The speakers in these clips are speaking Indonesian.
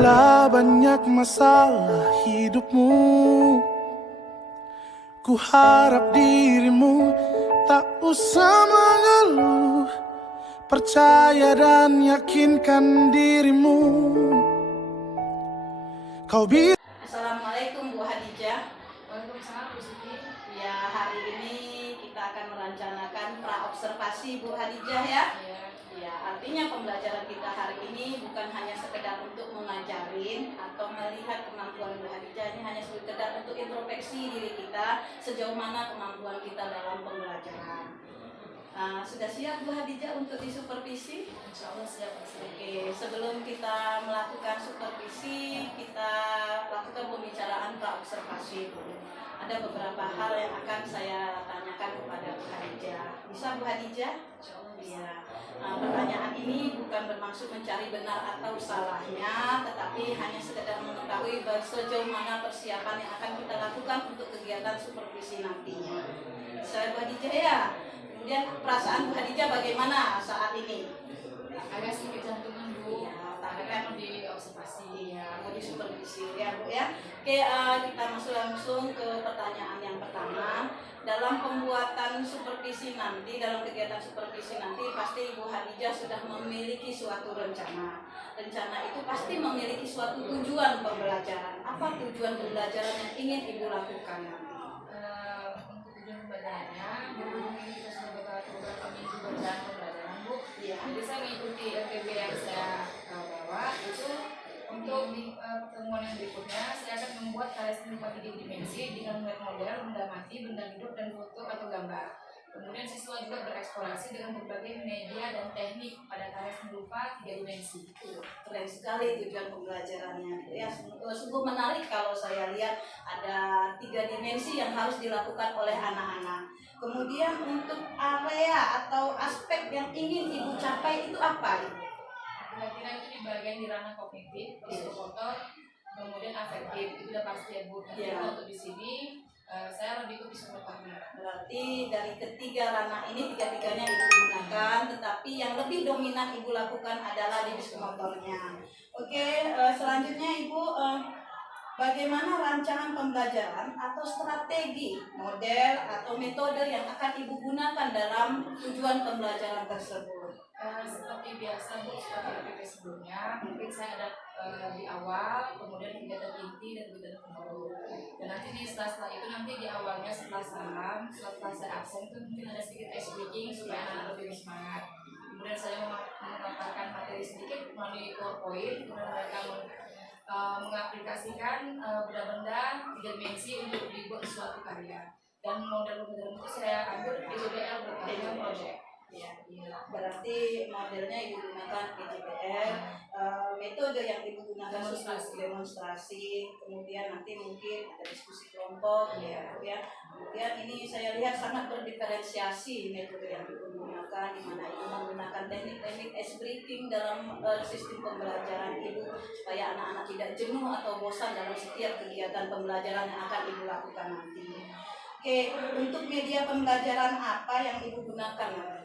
Bila banyak masalah hidupmu, ku harap dirimu tak usah mengeluh. Percaya dan yakinkan dirimu. Kau bisa. Assalamualaikum Bu Hadijah. Waalaikumsalam Bu Siti. Ya, hari ini kita akan merencanakan praobservasi Bu Hadijah ya. Ya, artinya pembelajaran kita hari ini bukan hanya sekedar untuk mengajarin atau melihat kemampuan Bu Hadijah, ini hanya sekedar untuk introspeksi diri kita sejauh mana kemampuan kita dalam pembelajaran. Sudah siap Bu Hadijah untuk disupervisi? Insya Allah siap. Oke, sebelum kita melakukan supervisi, kita lakukan pembicaraan praobservasi. Ada beberapa hal yang akan saya tanyakan kepada Bu Hadijah. Bisa Bu Hadijah? Iya. Pertanyaan ini bukan bermaksud mencari benar atau salahnya, tetapi hanya sekedar mengetahui sejauh mana persiapan yang akan kita lakukan untuk kegiatan supervisi nantinya. Bisa Bu Hadijah ya? Kemudian perasaan Bu Hadijah bagaimana saat ini? Agak sedikit jantungan Bu, tapi kan di observasi. Ya, mau disupervisi ya Bu ya. Oke, kita masuk langsung ke pertanyaan yang pertama. Dalam pembuatan supervisi nanti, dalam kegiatan supervisi nanti, pasti Ibu Hadijah sudah memiliki suatu rencana. Rencana itu pasti memiliki suatu tujuan pembelajaran. Apa tujuan pembelajaran yang ingin Ibu lakukan nanti? Untuk tujuan pembelajarannya, mungkin kita sudah beberapa minggu berjalan pembelajaran Bu. Ya. Jadi saya mengikuti LPB yang saya bawa itu untuk di pertemuan yang berikutnya saya akan membuat karya seni rupa 3 dimensi dengan melihat model, benda mati, benda hidup, dan foto atau gambar. Kemudian siswa juga bereksplorasi dengan berbagai media dan teknik pada karya seni rupa 3 dimensi. Keren sekali tujuan pembelajarannya. Ya, sungguh menarik kalau saya lihat ada 3 dimensi yang harus dilakukan oleh anak-anak. Kemudian untuk area atau aspek yang ingin Ibu capai itu apa? Kira-kira itu di bagian di ranah kognitif, psikomotor, kemudian afektif, itu udah pasti ya Bu. Ya. Untuk di sini saya lebih ke psikomotornya. Berarti dari ketiga ranah ini tiga-tiganya Ibu gunakan, tetapi yang lebih dominan Ibu lakukan adalah di psikomotornya. Oke, selanjutnya Ibu, bagaimana rancangan pembelajaran atau strategi, model atau metode yang akan Ibu gunakan dalam tujuan pembelajaran tersebut? Seperti biasa Bu, seperti LPP sebelumnya, mungkin saya ada di awal, kemudian kegiatan inti dan kegiatan pendahulu. Dan nanti di setelah itu nanti di awalnya setelah salam, setelah saya absen itu mungkin ada sedikit ice breaking supaya anak lebih semangat. Kemudian saya memaparkan materi sedikit melalui PowerPoint, kemudian mereka mengaplikasikan benda-benda 3 dimensi untuk dibuat suatu karya. Dan model-model itu saya ambil di BBL berkarya project. Ya, berarti modelnya Ibu gunakan PJBL, metode yang Ibu gunakan demonstrasi, kemudian nanti mungkin ada diskusi kelompok, ya. Kemudian ini saya lihat sangat berdiferensiasi metode yang Ibu gunakan, di mana Ibu menggunakan teknik-teknik ice breaking dalam sistem pembelajaran Ibu supaya anak-anak tidak jenuh atau bosan dalam setiap kegiatan pembelajaran yang akan Ibu lakukan nanti. Oke, untuk media pembelajaran apa yang Ibu gunakan nanti?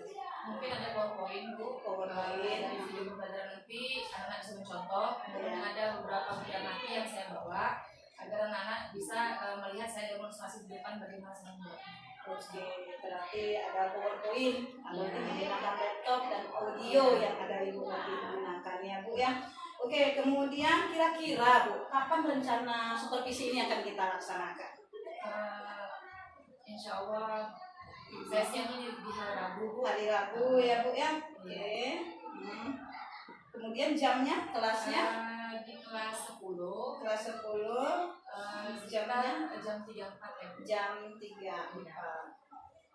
Mungkin ada PowerPoint Bu, dari video pembelajaran nanti anak-anak bisa mencontoh. Kemudian ada beberapa benda mati yang saya bawa agar anak-anak bisa melihat saya demonstrasi di depan bagaimana saya membuatnya. Oke, berarti ada PowerPoint, ada menggunakan laptop dan audio yang ada Ibu nanti gunakan ya Bu ya. Oke, kemudian kira-kira Bu, kapan rencana supervisi ini akan kita laksanakan? Insya Allah sesinya di hari Rabu. Hari Rabu ya Bu ya. Oke. Kemudian jamnya, kelasnya? Di kelas 10. Kelas 10. Jamnya? Jam 3.4 ya. Jam 3.4.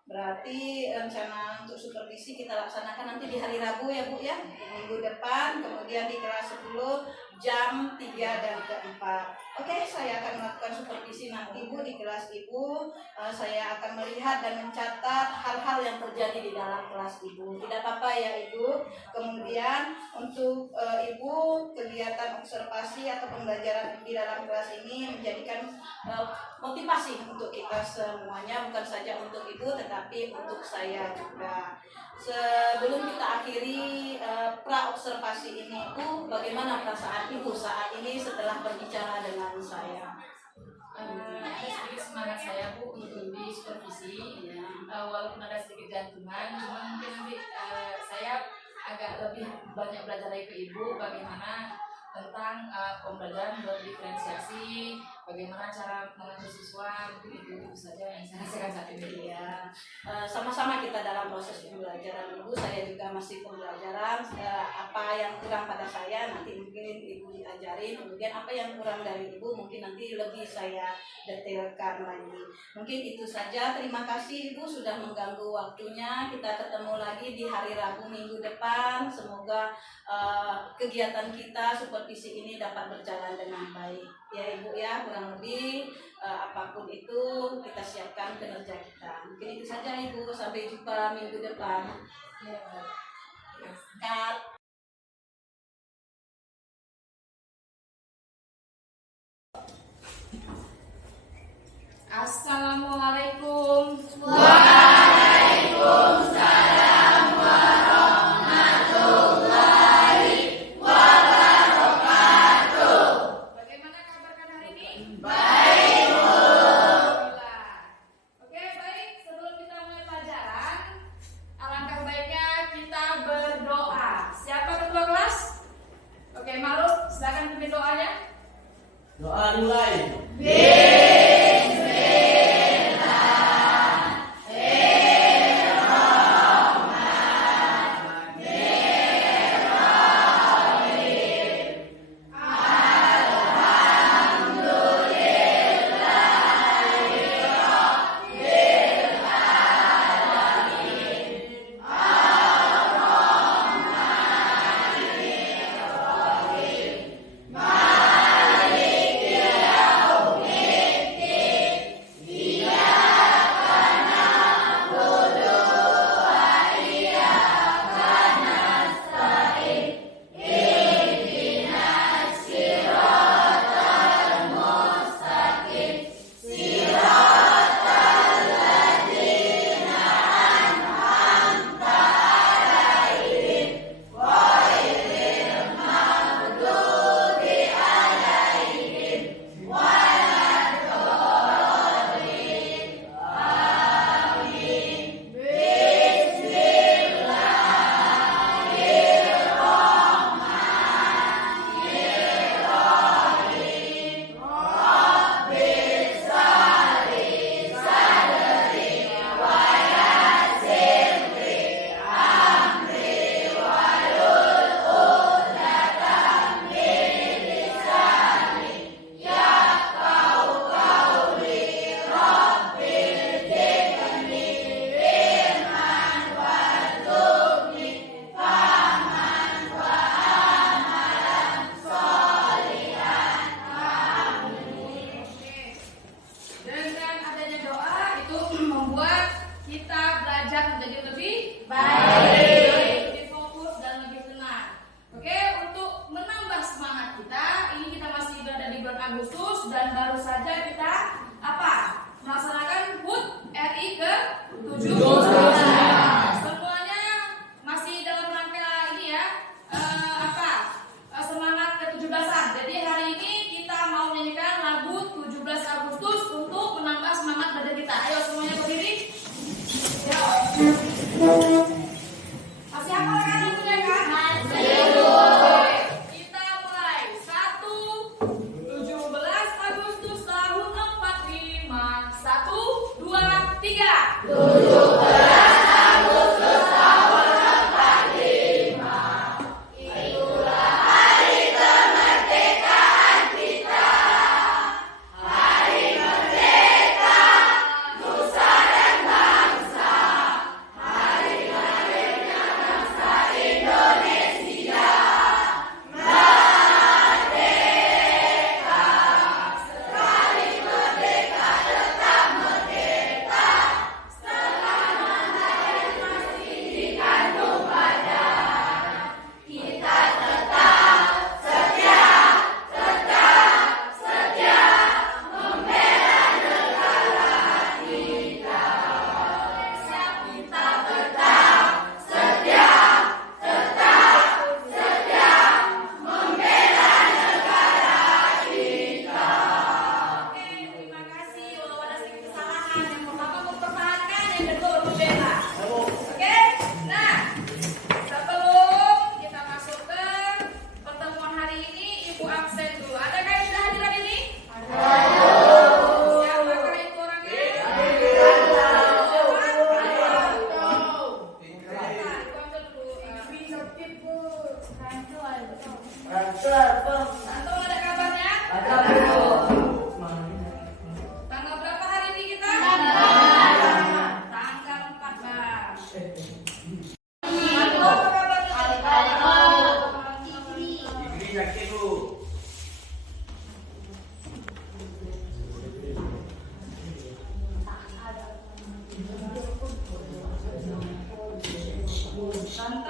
Berarti rencana untuk supervisi kita laksanakan nanti di hari Rabu ya Bu ya, minggu depan, kemudian di kelas 10 jam 3 dan ke-4. Oke, saya akan melakukan supervisi nanti Bu di kelas Ibu. Saya akan melihat dan mencatat hal-hal yang terjadi di dalam kelas Ibu. Tidak apa-apa ya Ibu. Kemudian untuk Ibu, kegiatan observasi atau pembelajaran di dalam kelas ini menjadikan motivasi untuk kita semuanya, bukan saja untuk Ibu tetapi untuk saya juga. Sebelum kita mengakhiri pra observasi ini, Bu, bagaimana perasaan Ibu saat ini setelah berbicara dengan saya? Ada sedikit semangat saya Bu untuk di supervisi, walaupun ada sedikit jantungan, cuma mungkin nanti saya agak lebih banyak belajar dari ke Ibu bagaimana tentang pembelajaran berdiferensiasi, bagaimana cara mengatur siswa, mungkin itu saja yang saya rasakan saat ini. Ya, sama-sama kita dalam proses pembelajaran Ibu. Saya juga masih pembelajaran. Apa yang kurang pada saya nanti mungkin Ibu diajarin. Kemudian apa yang kurang dari Ibu mungkin nanti lebih saya detailkan lagi. Mungkin itu saja. Terima kasih Ibu sudah mengganggu waktunya. Kita ketemu lagi di hari Rabu minggu depan. Semoga kegiatan kita supervisi ini dapat berjalan dengan baik. Ya Ibu ya, kurang lebih apapun itu kita siapkan kinerja kita. Mungkin itu saja Ibu, sampai jumpa minggu depan. Cut. Assalamualaikum. Waalaikumsalam warahmatullahi wabarakatuh. Bagaimana kabar kalian hari ini? Baik, Bu. Alhamdulillah. Oke, baik. Sebelum kita mulai pelajaran, alangkah baiknya kita berdoa. Siapa ketua kelas? Oke, Malu, silakan pimpin doanya. Doa mulai.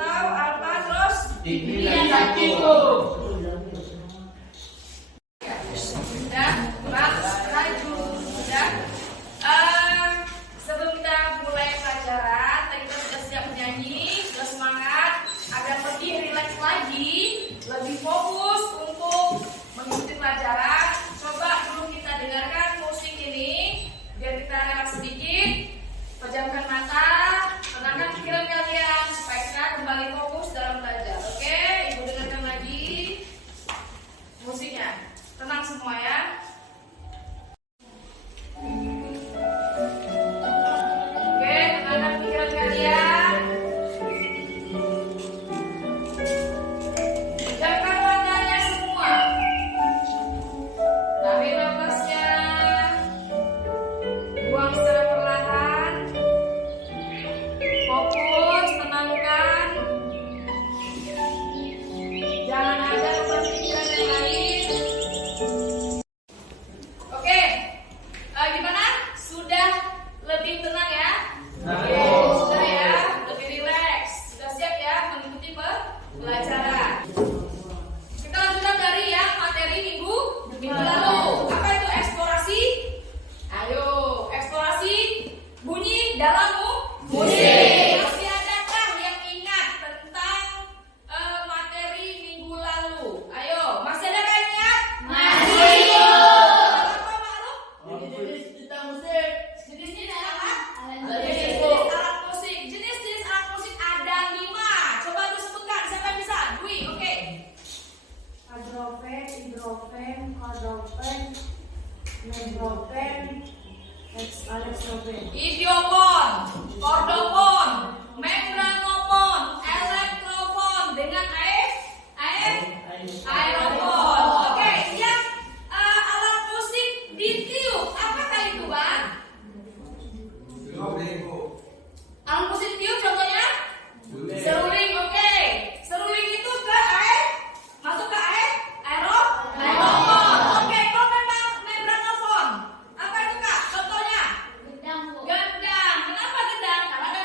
atau alfa terus Tiku. sudah laju sudah. Sebelum kita mulai pelajaran, tadi kita sudah siap menyanyi, sudah semangat, agar lebih rileks lagi, lebih fokus untuk mengikuti pelajaran. Coba dulu kita dengarkan musik ini, biar kita relax sedikit, pejamkan mata, tenangkan pikiran kalian supaya kita kembali fokus dalam belajar. Oke, ibu dengarkan lagi musiknya. Tenang semua ya. Oke, tenangkan pikiran kalian. Pejamkan matanya semua. Tarik nafasnya. Buang secara perlahan. Fokus, tenangkan. Jangan ada pikiran yang lain. Oke, gimana? Sudah lebih tenang ya? Oke, sudah ya, lebih rileks. Sudah siap ya mengikuti pelajaran. Kita lanjutkan dari yang materi minggu lalu. Apa itu eksplorasi? Ayo, eksplorasi bunyi dalammu. Masih adakah yang ingat tentang materi minggu lalu? Ayo, masih adakah yang ingat? Apa Ma'ruf? Jenis-jenis apa? Alat musik. Jenis-jenis alat musik ada 5. Coba lu sebutkan. Siapa yang bisa? Dwi, oke. Hidrofen, hidrofen, hidrofen, hidrofen, alexofen. Idiopon, kordofon, membranofon, elektrofon dengan aerofon. Oke, yang alat musik ditiup. Apakah itu, Bang? Alat musik tiup contohnya? Seruling, oke. Seruling itu ke air, masuk ke aerofon. Oke, kalau membranofon, apa itu Kak? Contohnya? Gendang. Kenapa gendang? Karena ada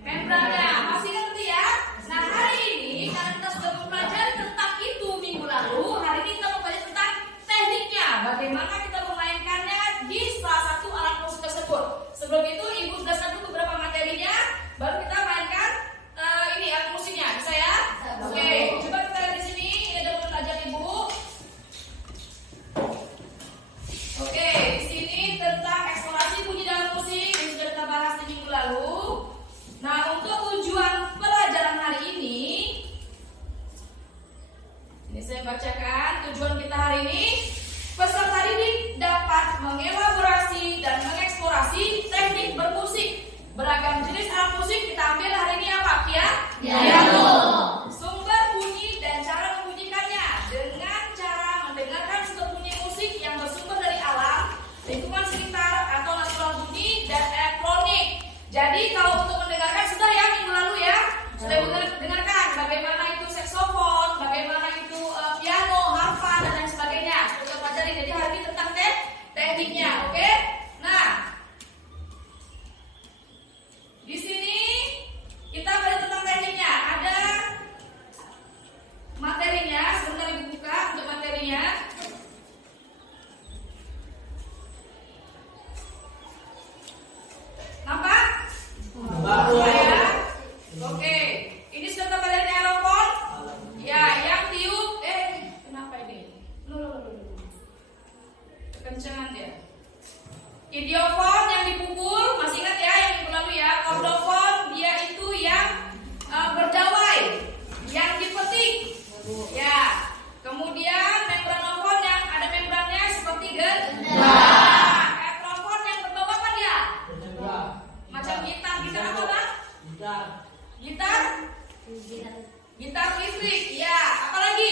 membrannya. Masih ngerti ya? Nah, hari ini karena kita sudah mempelajari tentang itu minggu lalu, hari ini kita mempelajari tentang tekniknya. Bagaimana kita memainkannya di salah satu alat musik tersebut. Sebelum itu, Ibu jelaskan dulu beberapa materinya, baru kita mainkan ini alat musiknya. Bisa ya? Oke, coba kita lihat di sini. Ini ada menurut ajar Ibu. Oke, di sini tentang eksplorasi bunyi dalam musik yang sudah kita bahas di minggu lalu. Nah, untuk tujuan pelajaran hari ini saya bacakan tujuan kita hari ini. Peserta didik dapat mengelaborasi dan mengeksplorasi teknik bermusik. Beragam jenis alat musik kita ambil hari ini apa, Kia? Piano. Sumber bunyi dan cara membunyikannya dengan cara mendengarkan sumber bunyi musik yang bersumber dari alam, lingkungan sekitar atau natural bunyi dan elektronik. Jadi kalau untuk mendengarkan sudah ya minggu lalu ya, sudah mendengarkan bagaimana itu saksofon, bagaimana itu piano, harpa dan lain sebagainya. Sudah pelajari. Jadi hari ini tentang tekniknya, oke? Nah, di sini kita belajar tentang tekniknya. Ada materinya, sebentar Ibu buka untuk materinya. Nampak? Nampak ya? Oke. Ini sudah kita pelajari aerofon? Ya, yang tiup. Kenapa ini? Kekencangan dia. Idiofon yang dipukul, masih ingat ya yang minggu lalu ya. Kordofon dia itu yang berdawai, yang dipetik. Ya. Kemudian membranofon yang ada membrannya seperti gendang. Elektrofon yang berbau apa dia? Macam gitar. Gitar apa Bang? Gitar? Gitar listrik. Ya. Apalagi?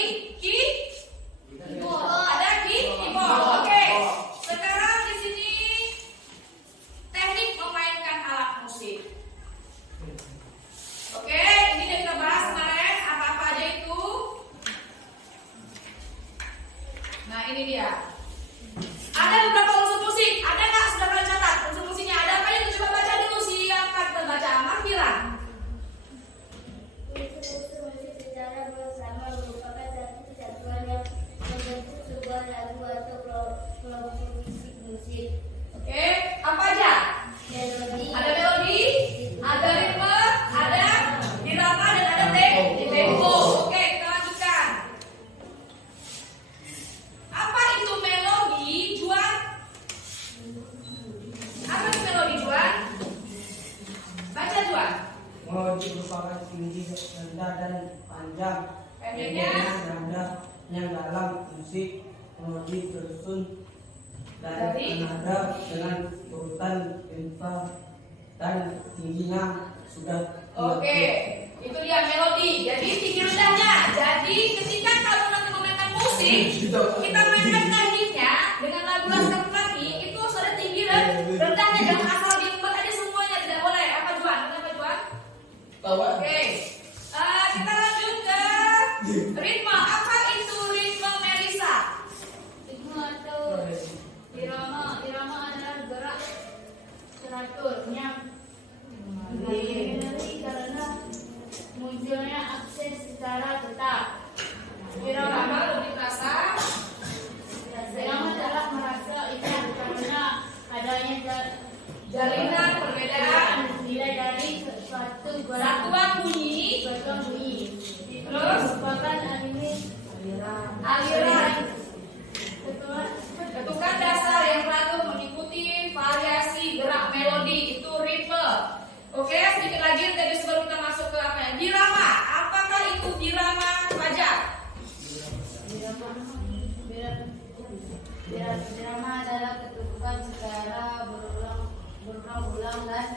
Ada keyboard. Oke. Sekarang di sini teknik memainkan alat musik. Oke, ini yang kita bahas kemarin apa-apa aja itu. Nah, ini dia. Ada beberapa unsur musik. Ada nggak? Sudah kalian catat unsur musiknya? Ada apa yang coba baca dulu? Siapkan kita baca. Martiran. rendah dan panjang. Pendeknya rendah yang dalam musik melodi tersusun dan Dari? nada dengan urutan infra dan tingginya sudah oke, itu dia melodi. Jadi tinggi rendahnya. Jadi ketika kamu nanti memainkan musik, kita mainkan tekniknya dengan lagu Laskar Pelangi itu harus ada tinggi dan rendahnya. Jangan asal diembat aja semuanya, tidak boleh. Apa Juan? Kenapa Juan? Oke, kita lanjut ke ritme. Apa itu ritme Melisa? Ritme atau irama adalah gerak teraturnya dari karena munculnya aksen secara tetap. Irama lebih terasa. Irama adalah merasa ikat karena adanya Jalinan perbedaan nilai dari suatu satuan bunyi. Terus merupakan Aliran ketuan ketukan dasar yang teratur mengikuti variasi gerak melodi, itu ritme. Oke, sedikit lagi tadi sebelum kita masuk ke apa ya? Birama. Apakah itu birama Fajar? Irama adalah ketukan secara berulang-ulang dan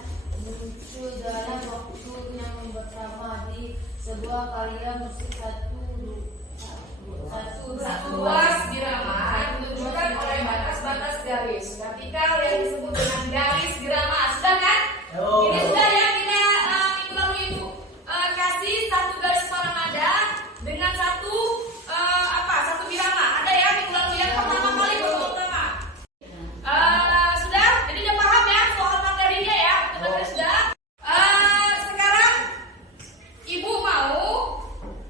muncul dalam waktu yang bersama di sebuah karya musik Satu ruas birama ditunjukkan oleh batas-batas garis vertikal yang disebut dengan garis birama. Sudah kan? Ini sudah ya, kita minggu lalu ibu kasih satu garis para nada dengan satu satu birama. Ada ya minggu lalu yang pertama kali pertama. Sudah? Jadi udah paham ya soal materinya ya? Betul sudah? Sekarang ibu mau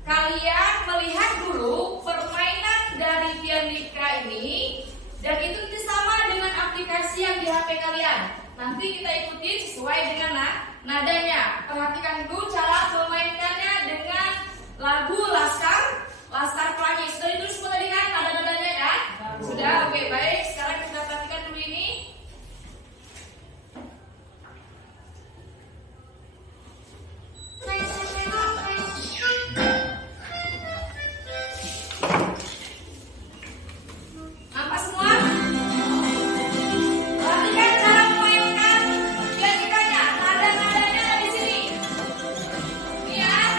kalian melihat dulu permainan dari pianika ini, dan itu sama dengan aplikasi yang di HP kalian. Nanti kita ikuti sesuai dengan nadanya. Perhatikan dulu cara memainkannya dengan lagu Laskar Pelangi. Sudah ditulis semua tadi kan nada-nadanya kan? Sudah, oke baik. Sekarang kita perhatikan dulu ini. Nampak semua? Perhatikan cara memainkan pianikanya. Nada-nadanya ada di sini. Ini ya.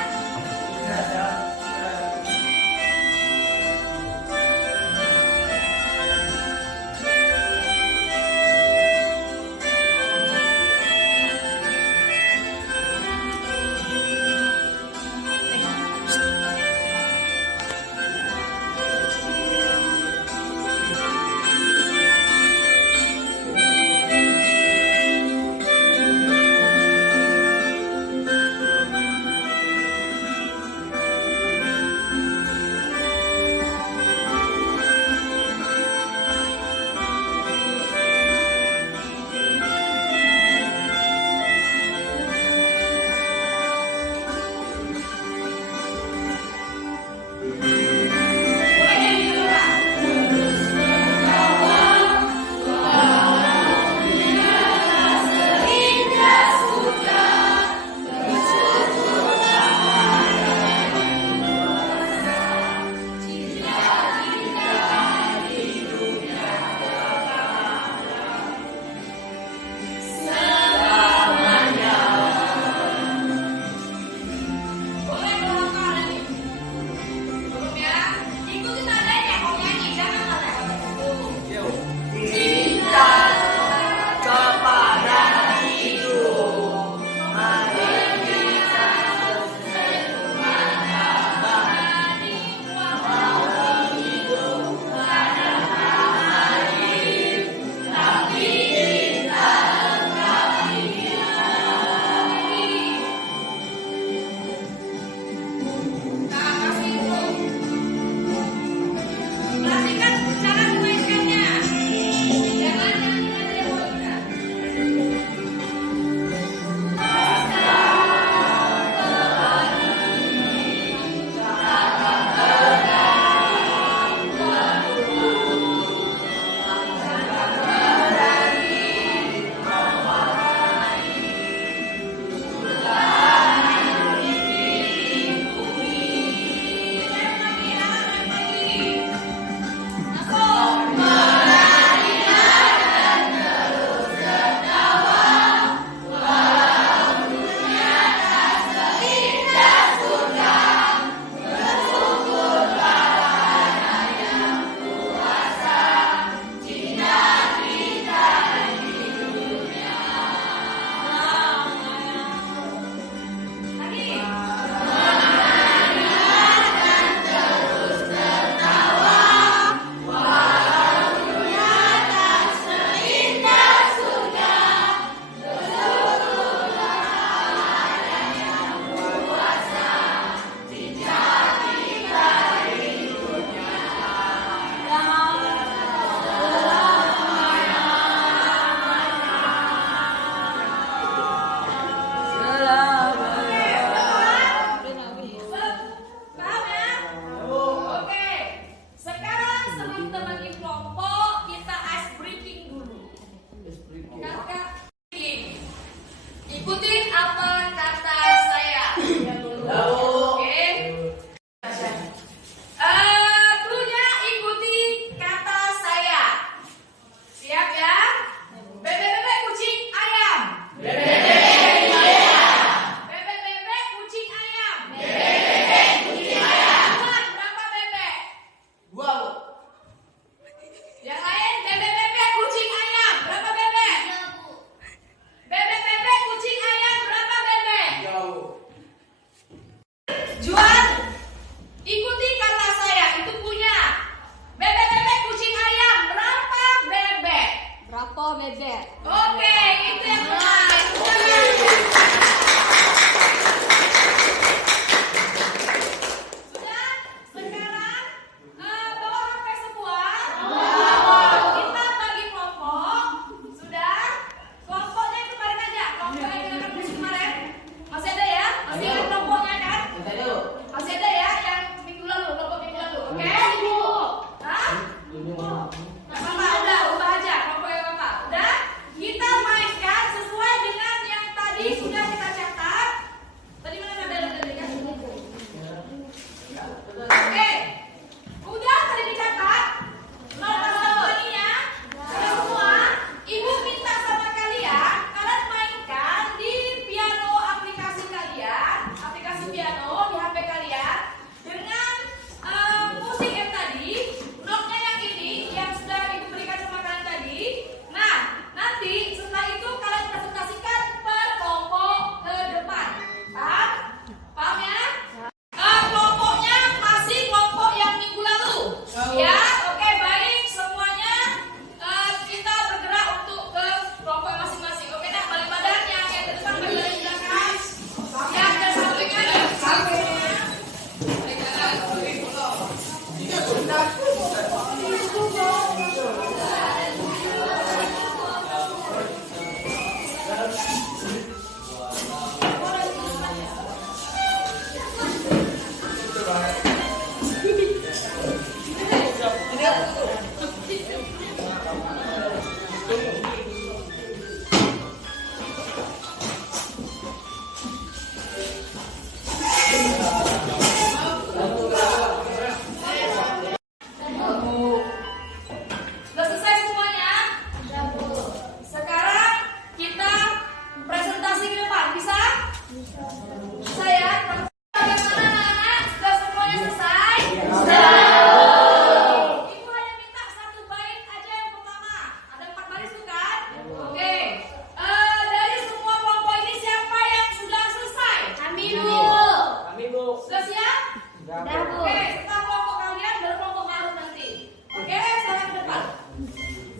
siap? Sudah, Bu. Oke, serta kelompok kalian baru kelompok Ma'ruf nanti. Oke, sekarang ke depan.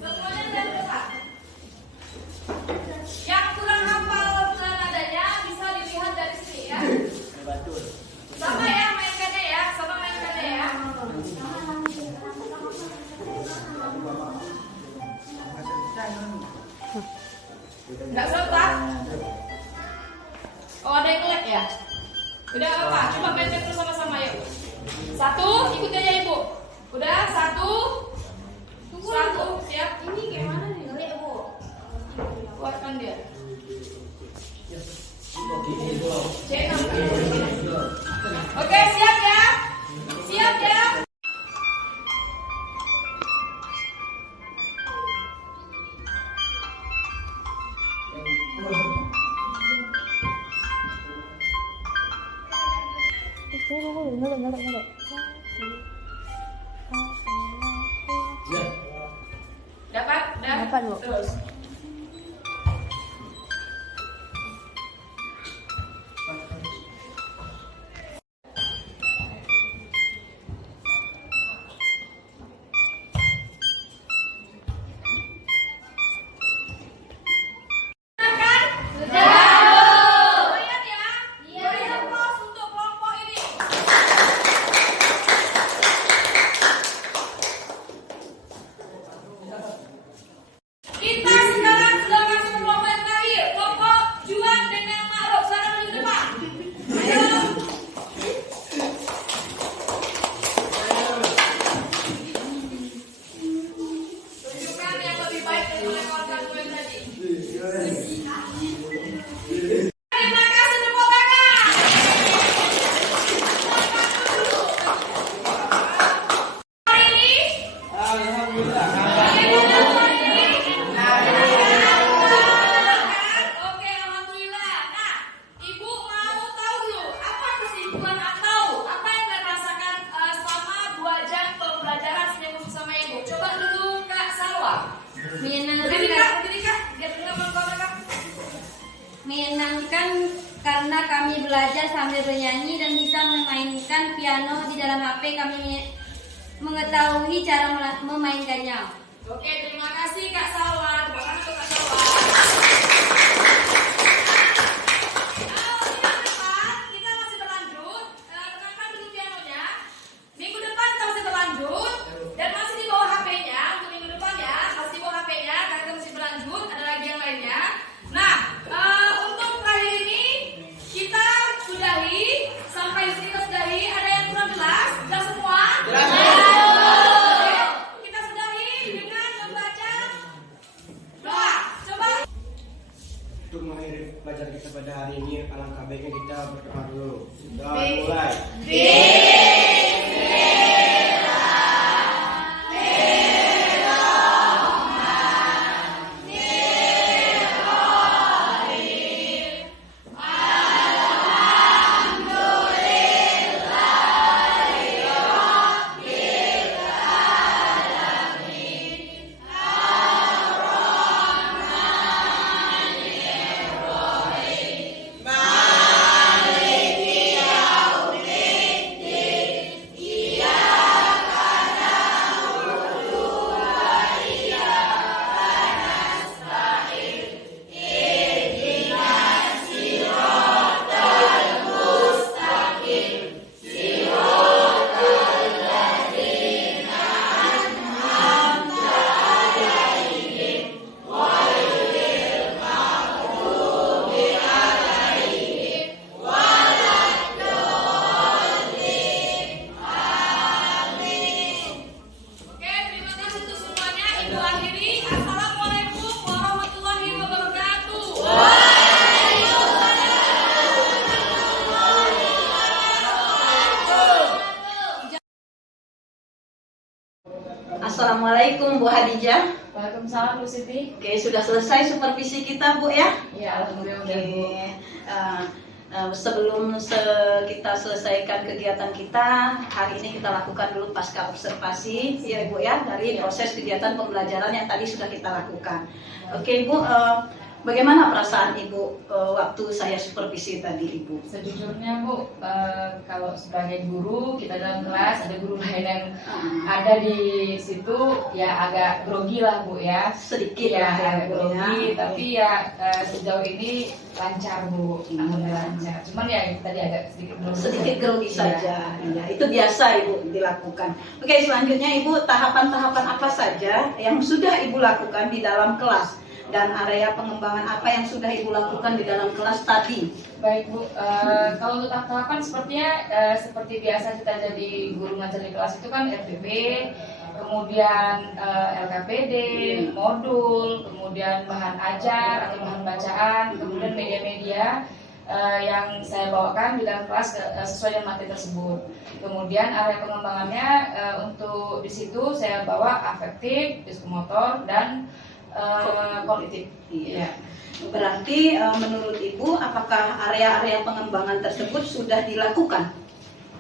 Semuanya dari depan. Yang kurang hafal nadanya bisa dilihat dari sini ya. Sama ya mainkannya ya, sama mainkannya ya. Enggak serta. Oh, ada yang nge-lag ya? Udah apa? Coba main terus sama-sama yuk. Satu, ikuti aja Ibu. Udah, satu. Satu, siap. Ini gimana nih? Ngelik, Bu. Kuatkan dia. Channel. Oke, siap ya? Siap ya? Dapat? Dapat, Bu. Terus. Lumayan ya? Iya. Pos untuk kelompok ini. Kita sekarang sudah masuk ke kelompok yang terakhir. Kelompok Juan dengan Ma'ruf. Sekarang menuju depan. Ayo. Tunjukkan yang lebih baik daripada kawan-kawan yang tadi. Terima kasih tepuk tangan. Hari ini oke, alhamdulillah. Nah, Ibu mau tahu dulu apa kesimpulan atau apa yang kalian rasakan selama 2 jam pembelajaran seni musik sama Ibu? Coba dulu Kak Salwa. Berdiri Kak, biar dengar bangga Kak. Menyenangkan karena kami belajar sambil bernyanyi dan bisa memainkan piano di dalam HP. Kami mengetahui cara memainkannya. Oke, terima kasih Kak Salwa. Terima kasih untuk Kak Salwa. Minggu depan kita masih berlanjut. Tenangkan dulu pianonya. Minggu depan kita masih berlanjut dan masih di bawah HP-nya. Untuk minggu depan ya, masih di bawah HP-nya. Karena kita masih berlanjut. Ada lagi yang lainnya. Nah, untuk terakhir ini kita sudahi. Sampai di sini kita sudahi. Ada yang kurang jelas? Jelas semua? Jelas. Oke, kita sudahi dengan membaca doa. Coba. Untuk mengakhiri pelajaran kita pada hari ini, alangkah baiknya kita berdoa dulu. Sudah mulai. Oke, terima kasih untuk semuanya. Ibu akhiri. Assalamualaikum warahmatullahi wabarakatuh. Assalamualaikum Bu Hadijah. Waalaikumsalam Bu Siti. Oke, sudah selesai supervisi kita Bu ya? Ya, alhamdulillah Oke. udah Bu. Sebelum kita selesaikan kegiatan kita, hari ini kita lakukan dulu pasca observasi ya Bu ya, dari proses kegiatan pembelajaran yang tadi sudah kita lakukan. Oke Bu, Bagaimana perasaan Ibu waktu saya supervisi tadi, Ibu? Sejujurnya Bu, kalau sebagai guru kita dalam kelas ada guru lain yang ada di situ ya agak grogi lah Bu ya. Sedikit ya, lah ya, agak Bu, grogi, ya. tapi ya sejauh ini lancar Bu, alhamdulillah lancar. Cuman ya tadi agak sedikit Grogi Iya. saja. Ya, itu biasa Ibu dilakukan. Oke, selanjutnya Ibu, tahapan-tahapan apa saja yang sudah Ibu lakukan di dalam kelas dan area pengembangan apa yang sudah Ibu lakukan di dalam kelas tadi? Baik Bu, kalau untuk tahapan sepertinya seperti biasa kita jadi guru ngajar di kelas itu kan RPP, kemudian LKPD, modul, kemudian bahan ajar atau bahan bacaan, kemudian media-media yang saya bawakan di dalam kelas sesuai dengan materi tersebut. Kemudian area pengembangannya untuk di situ saya bawa afektif, psikomotor, dan kognitif. Iya. Berarti menurut Ibu, apakah area-area pengembangan tersebut sudah dilakukan?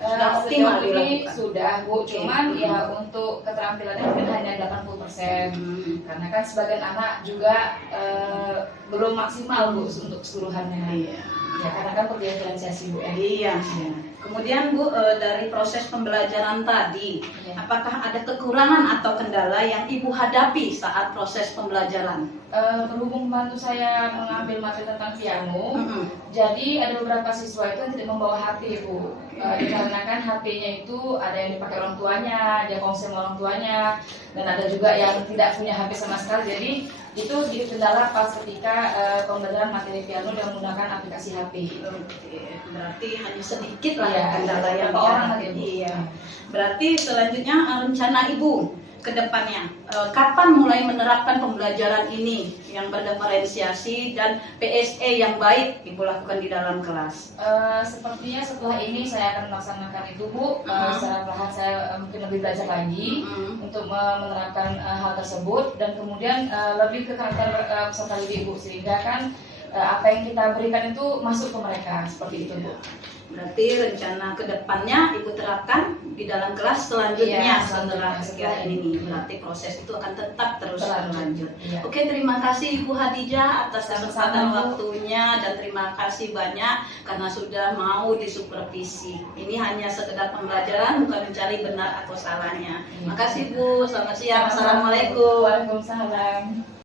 Sudah optimal Sejauh ini dilakukan? sudah Bu, cuman ya untuk keterampilannya mungkin hanya 80%. Karena kan sebagian anak juga belum maksimal Bu untuk keseluruhannya. Iya. Ya karena kan perlu diferensiasi Bu ya. Iya. Kemudian Bu, dari proses pembelajaran tadi, Iya. apakah ada kekurangan atau kendala yang Ibu hadapi saat proses pembelajaran? Berhubung membantu saya mengambil materi tentang piano, Mm-mm. jadi ada beberapa siswa itu yang tidak membawa HP Bu. Dikarenakan HP-nya itu ada yang dipakai orang tuanya, dia kongsi sama orang tuanya, dan ada juga yang tidak punya HP sama sekali. Jadi itu kendala pas ketika pembelajaran materi piano dan menggunakan aplikasi HP. Oke, berarti hanya sedikit lah Iya, ya kendala yang beberapa orang dihadapi. aja, Bu. Iya. Berarti selanjutnya rencana Ibu ke depannya, kapan mulai menerapkan pembelajaran ini yang berdiferensiasi dan PSE yang baik Ibu lakukan di dalam kelas? Sepertinya setelah ini saya akan melaksanakan itu Bu. Secara perlahan saya mungkin lebih belajar lagi untuk menerapkan hal tersebut, dan kemudian lebih ke karakter peserta didik Bu, sehingga kan apa yang kita berikan itu masuk ke mereka, seperti itu Bu. Berarti rencana ke depannya Ibu terapkan di dalam kelas selanjutnya Iya, setelah setelah sekian ini. Berarti proses itu akan tetap terus berlanjut. Iya. Oke, terima kasih Ibu Hadijah atas kesempatan Sama-sama, Bu. waktunya, dan terima kasih banyak karena sudah mau disupervisi. Ini hanya sekedar pembelajaran, bukan mencari benar atau salahnya. Iya. Makasih Bu, selamat siang. Sama-sama. Assalamualaikum. Waalaikumsalam.